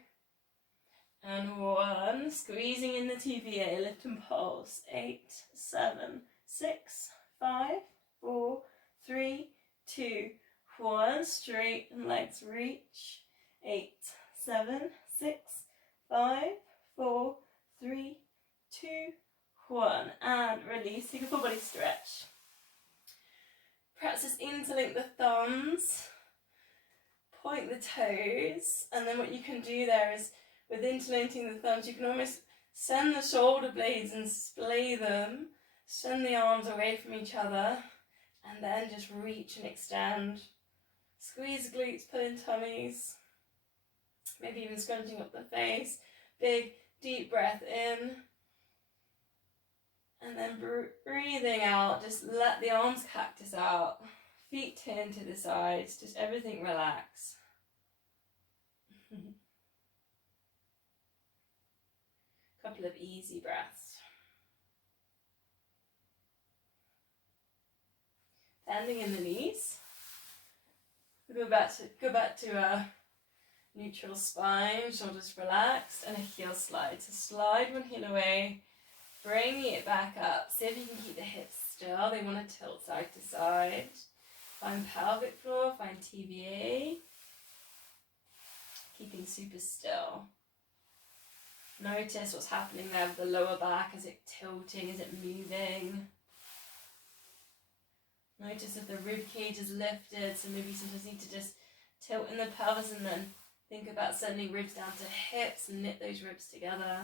and 1, squeezing in the TVA, lift and pulse, 8, 7, 6, 5, 4, 3, 2, 1, straighten legs, reach, 8, 7, 6, 5, 4, 3, 2, 1, and release. Take a full body stretch. Practice interlink the thumbs, point the toes, and then what you can do there is, with interlinking the thumbs, you can almost send the shoulder blades and splay them, send the arms away from each other, and then just reach and extend. Squeeze glutes, pull in tummies, maybe even scrunching up the face. Big, deep breath in, and then breathing out. Just let the arms cactus out, feet turn to the sides, just everything relax. Couple of easy breaths. Bending in the knees. We'll go back to a neutral spine, shoulders relaxed, and a heel slide. So slide one heel away, bringing it back up. See if you can keep the hips still. They want to tilt side to side. Find pelvic floor, find TVA. keeping super still. Notice what's happening there with the lower back. Is it tilting? Is it moving? Notice if the rib cage is lifted, so maybe you sometimes need to just tilt in the pelvis and then think about sending ribs down to hips and knit those ribs together.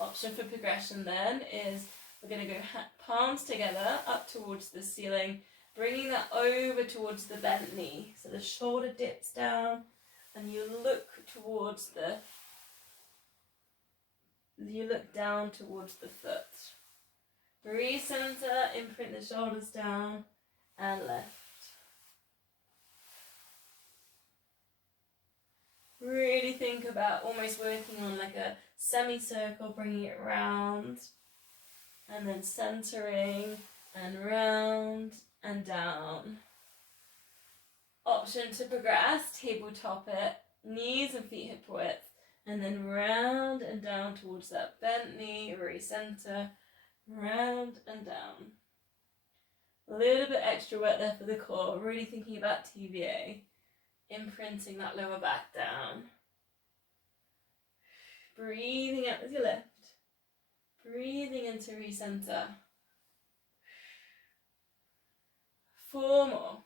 Option for progression then is we're going to go palms together up towards the ceiling, bringing that over towards the bent knee. So the shoulder dips down and you look down towards the foot. Recenter, imprint the shoulders down and lift. Really think about almost working on like a semicircle, bringing it round and then centering and round and down. Option to progress, tabletop it, knees and feet hip width, and then round and down towards that bent knee, recenter, round and down. A little bit extra work there for the core, really thinking about TVA, imprinting that lower back down. Breathing out as you lift, breathing into recenter. 4 more.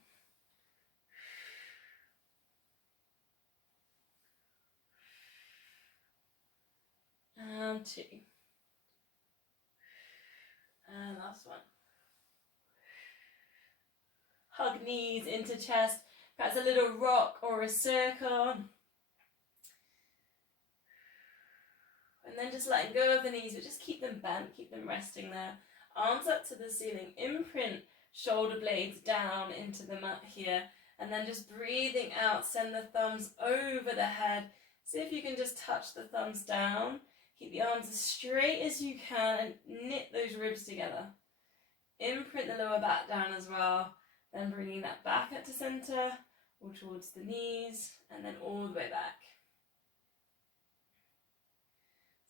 And 2. And last one. Hug knees into chest, perhaps a little rock or a circle. And then just letting go of the knees, but just keep them bent, keep them resting there. Arms up to the ceiling, imprint shoulder blades down into the mat here. And then just breathing out, send the thumbs over the head. See if you can just touch the thumbs down. Keep the arms as straight as you can and knit those ribs together. Imprint the lower back down as well. Then bringing that back up to center or towards the knees and then all the way back.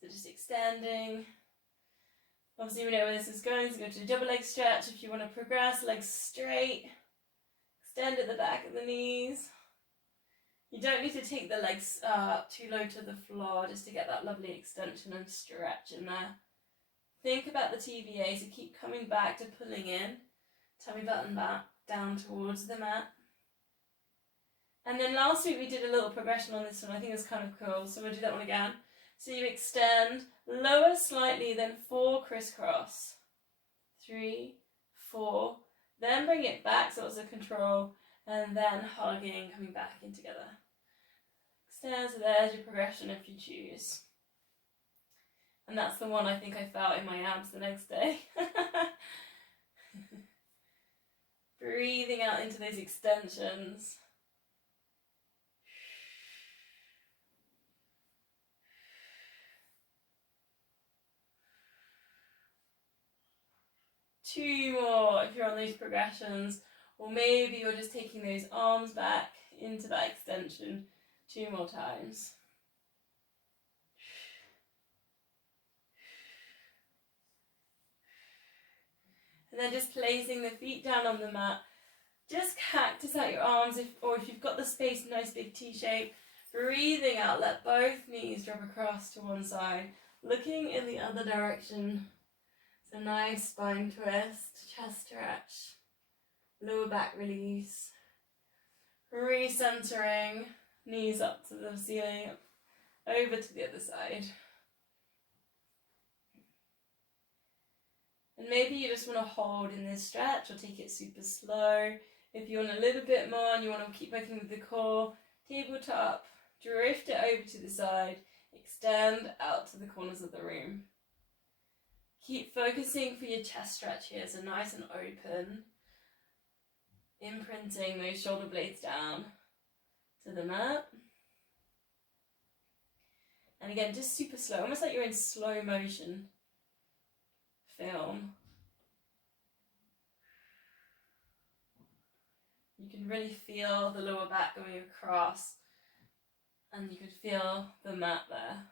So just extending. Obviously we know where this is going, so go to a double leg stretch if you want to progress, legs straight. Extend at the back of the knees. You don't need to take the legs too low to the floor just to get that lovely extension and stretch in there. Think about the TVA, so keep coming back to pulling in. Tummy button back down towards the mat. And then last week we did a little progression on this one. I think it was kind of cool, so we'll do that one again. So you extend, lower slightly, then 4 crisscross. 3, 4, then bring it back so it's a control, and then hugging, coming back in together. Extend, so there's your progression if you choose. And that's the one I think I felt in my abs the next day. Breathing out into those extensions. Two more if you're on those progressions, or maybe you're just taking those arms back into that extension 2 more times. And then just placing the feet down on the mat. Just cactus out your arms, or if you've got the space, nice big T shape. Breathing out, let both knees drop across to one side. Looking in the other direction. It's a nice spine twist, chest stretch, lower back release. Recentering, knees up to the ceiling, over to the other side. And maybe you just want to hold in this stretch or take it super slow. If you want a little bit more and you want to keep working with the core, tabletop, drift it over to the side, extend out to the corners of the room. Keep focusing for your chest stretch here, so nice and open. Imprinting those shoulder blades down to the mat. And again, just super slow, almost like you're in slow motion film. You can really feel the lower back going across, and you can feel the mat there.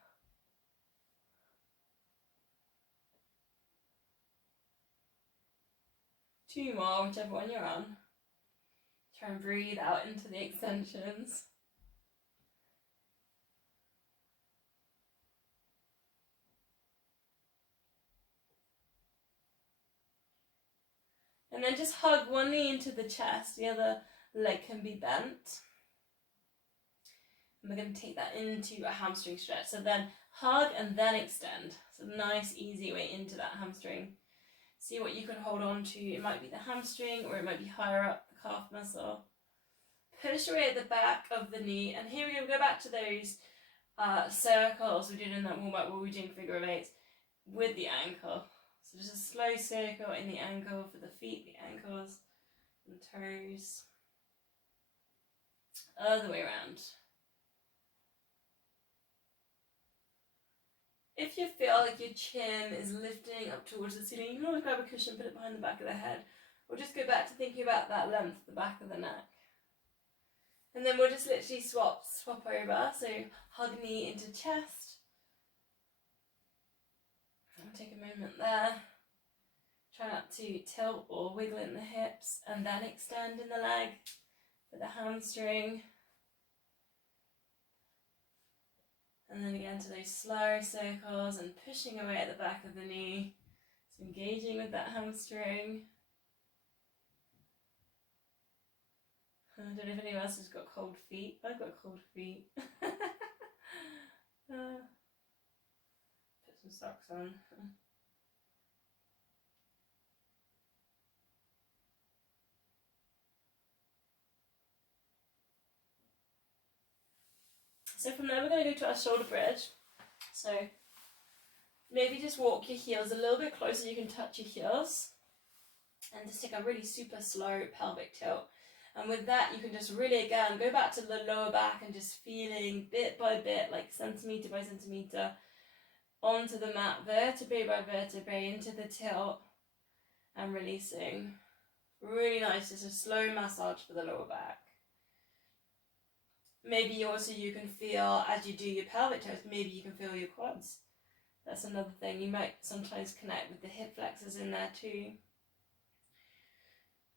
Two more, whichever one you're on. Try and breathe out into the extensions. And then just hug one knee into the chest, the other leg can be bent. And we're going to take that into a hamstring stretch. So then hug and then extend. So nice, easy way into that hamstring. See what you can hold on to. It might be the hamstring or it might be higher up the calf muscle. Push away at the back of the knee. And here we go back to those circles we did in that warm-up where we were doing figure of eights with the ankle. So just a slow circle in the ankle for the feet, the ankles and toes. Other way around. If you feel like your chin is lifting up towards the ceiling, you can always grab a cushion, put it behind the back of the head, or just go back to thinking about that length, the back of the neck. And then we'll just literally swap over. So hug knee into chest. And take a moment there. Try not to tilt or wiggle in the hips, and then extend in the leg for the hamstring. And then again to those slow circles and pushing away at the back of the knee. So engaging with that hamstring. I don't know if anyone else has got cold feet. I've got cold feet. Put some socks on. So from there we're going to go to our shoulder bridge. So maybe just walk your heels a little bit closer, you can touch your heels. And just take a really super slow pelvic tilt. And with that you can just really again go back to the lower back and just feeling bit by bit, like centimetre by centimetre, onto the mat, vertebrae by vertebrae, into the tilt and releasing. Really nice, just a slow massage for the lower back. Maybe also you can feel, as you do your pelvic toes, maybe you can feel your quads. That's another thing. You might sometimes connect with the hip flexors in there too.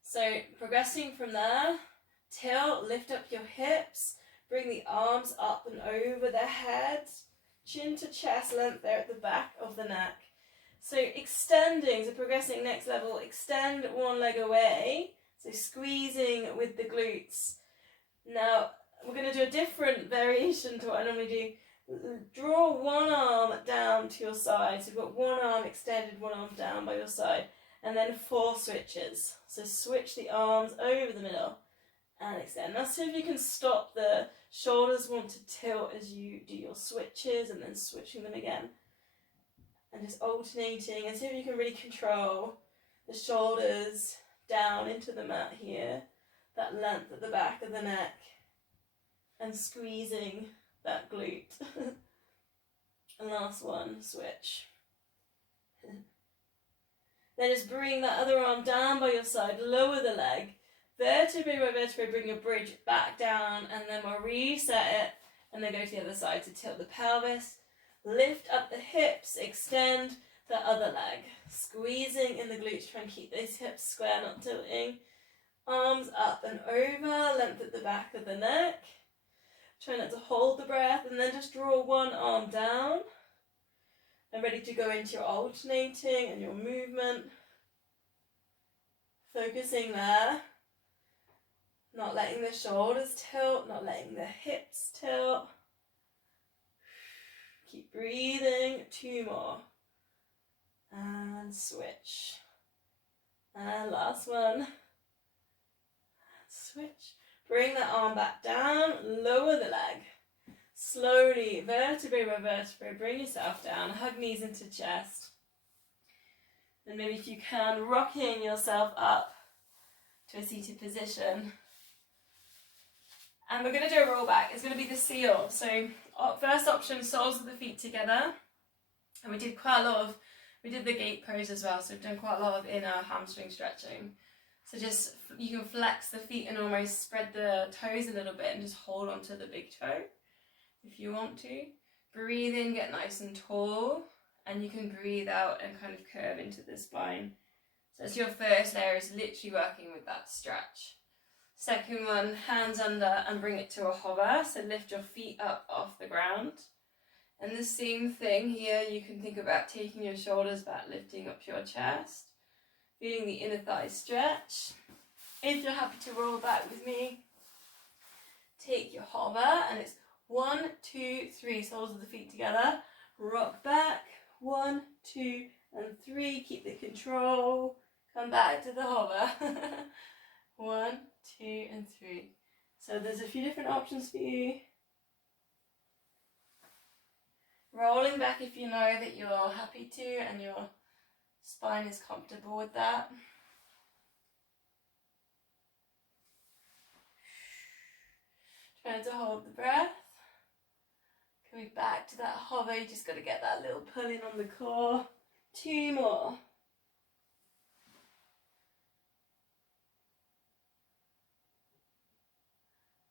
So progressing from there, tilt, lift up your hips, bring the arms up and over the head, chin to chest length there at the back of the neck. So extending, so progressing next level, extend one leg away, so squeezing with the glutes. Now, we're going to do a different variation to what I normally do. Draw one arm down to your side. So you've got one arm extended, one arm down by your side. And then 4 switches. So switch the arms over the middle and extend. Now see if you can stop the shoulders want to tilt as you do your switches and then switching them again. And just alternating. And see if you can really control the shoulders down into the mat here. That length at the back of the neck. And squeezing that glute. And last one, switch. Then just bring that other arm down by your side, lower the leg, vertebrae by vertebrae, bring your bridge back down, and then we'll reset it, and then go to the other side to tilt the pelvis, lift up the hips, extend the other leg, squeezing in the glutes, try and keep those hips square, not tilting, arms up and over, length at the back of the neck. Try not to hold the breath, and then just draw one arm down. And ready to go into your alternating and your movement. Focusing there. Not letting the shoulders tilt, not letting the hips tilt. Keep breathing. 2 more. And switch. And last one. Switch. Bring that arm back down, lower the leg. Slowly, vertebrae by vertebrae, bring yourself down, hug knees into chest. And maybe if you can, rocking yourself up to a seated position. And we're going to do a roll back. It's going to be the seal. So first option, soles of the feet together. And we did the gate pose as well. So we've done quite a lot of inner hamstring stretching. So just, you can flex the feet and almost spread the toes a little bit and just hold onto the big toe if you want to. Breathe in, get nice and tall, and you can breathe out and kind of curve into the spine. So that's your first layer, is literally working with that stretch. Second one, hands under and bring it to a hover. So lift your feet up off the ground. And the same thing here, you can think about taking your shoulders back, lifting up your chest. Feeling the inner thigh stretch. If you're happy to roll back with me, take your hover, and it's 1, 2, 3, soles of the feet together. Rock back, 1, 2, and 3. Keep the control. Come back to the hover. 1, 2, and 3. So there's a few different options for you. Rolling back if you know that you're happy to and your spine is comfortable with that. Trying to hold the breath. Coming back to that hover, you just got to get that little pull in on the core. 2 more.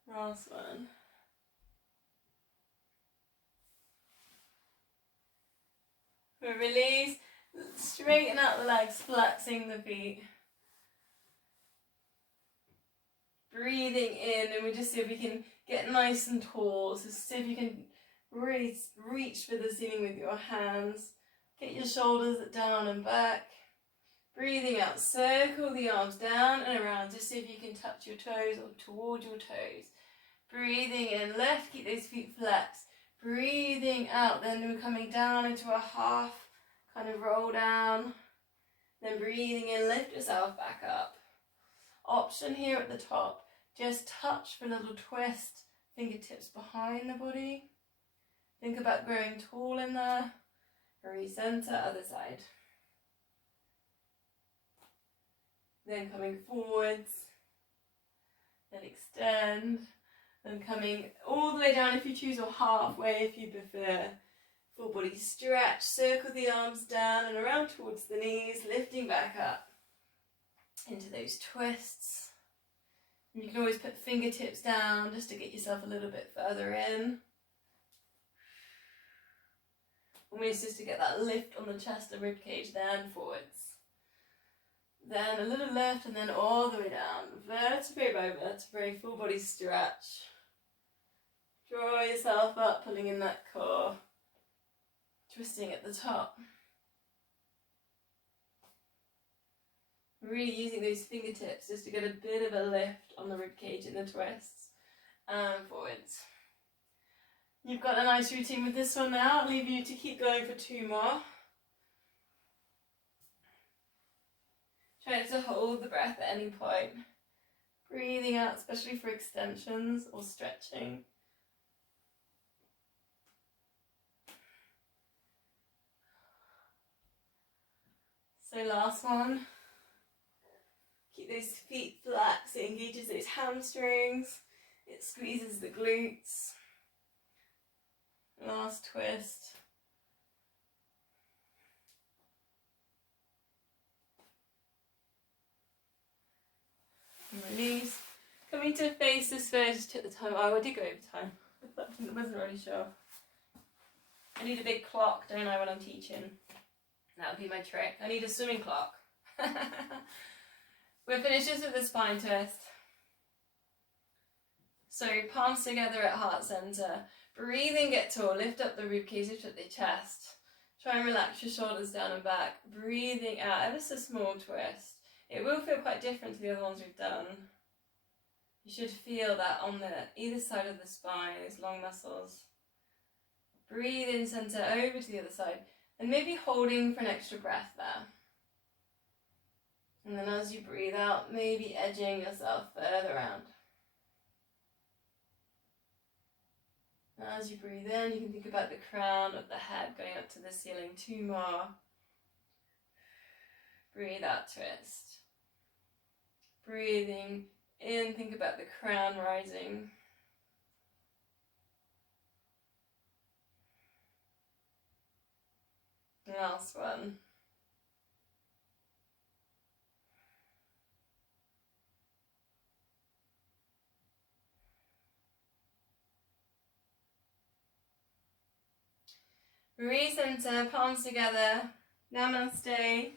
Last one. We release, straighten out the legs, flexing the feet. Breathing in, and we just see if we can get nice and tall. So see if you can really reach for the ceiling with your hands. Get your shoulders down and back. Breathing out, circle the arms down and around. Just see if you can touch your toes or toward your toes. Breathing in, left, keep those feet flexed. Breathing out, then we're coming down into a half, kind of roll down. Then breathing in, lift yourself back up. Option here at the top, just touch for a little twist, fingertips behind the body. Think about growing tall in there. Recenter, other side. Then coming forwards, then extend, then coming all the way down if you choose, or halfway if you prefer. Full body stretch, circle the arms down and around towards the knees, lifting back up into those twists. And you can always put fingertips down just to get yourself a little bit further in. Almost just to get that lift on the chest and rib cage, then forwards. Then a little lift and then all the way down. Vertebrae by vertebrae, full body stretch. Draw yourself up, pulling in that core. Twisting at the top. Really using those fingertips just to get a bit of a lift on the rib cage in the twists. And forwards. You've got a nice routine with this one now. I'll leave you to keep going for 2 more. Try to hold the breath at any point. Breathing out, especially for extensions or stretching. So last one. Keep those feet flat so it engages those hamstrings. It squeezes the glutes. Last twist. And release. Coming to face this way, just check the time. Oh, I did go over time. I wasn't really sure. I need a big clock, don't I, when I'm teaching? That would be my trick. I need a swimming clock. We're finished just with the spine twist. So palms together at heart center. Breathing, get tall. Lift up the ribcage, lift up the chest. Try and relax your shoulders down and back. Breathing out, ever so small twist. It will feel quite different to the other ones we've done. You should feel that on the either side of the spine, those long muscles. Breathe in center, over to the other side. And maybe holding for an extra breath there. And then as you breathe out, maybe edging yourself further around. As you breathe in, you can think about the crown of the head going up to the ceiling. 2 more. Breathe out, twist. Breathing in, think about the crown rising. Last one. Recenter, palms together. Namaste.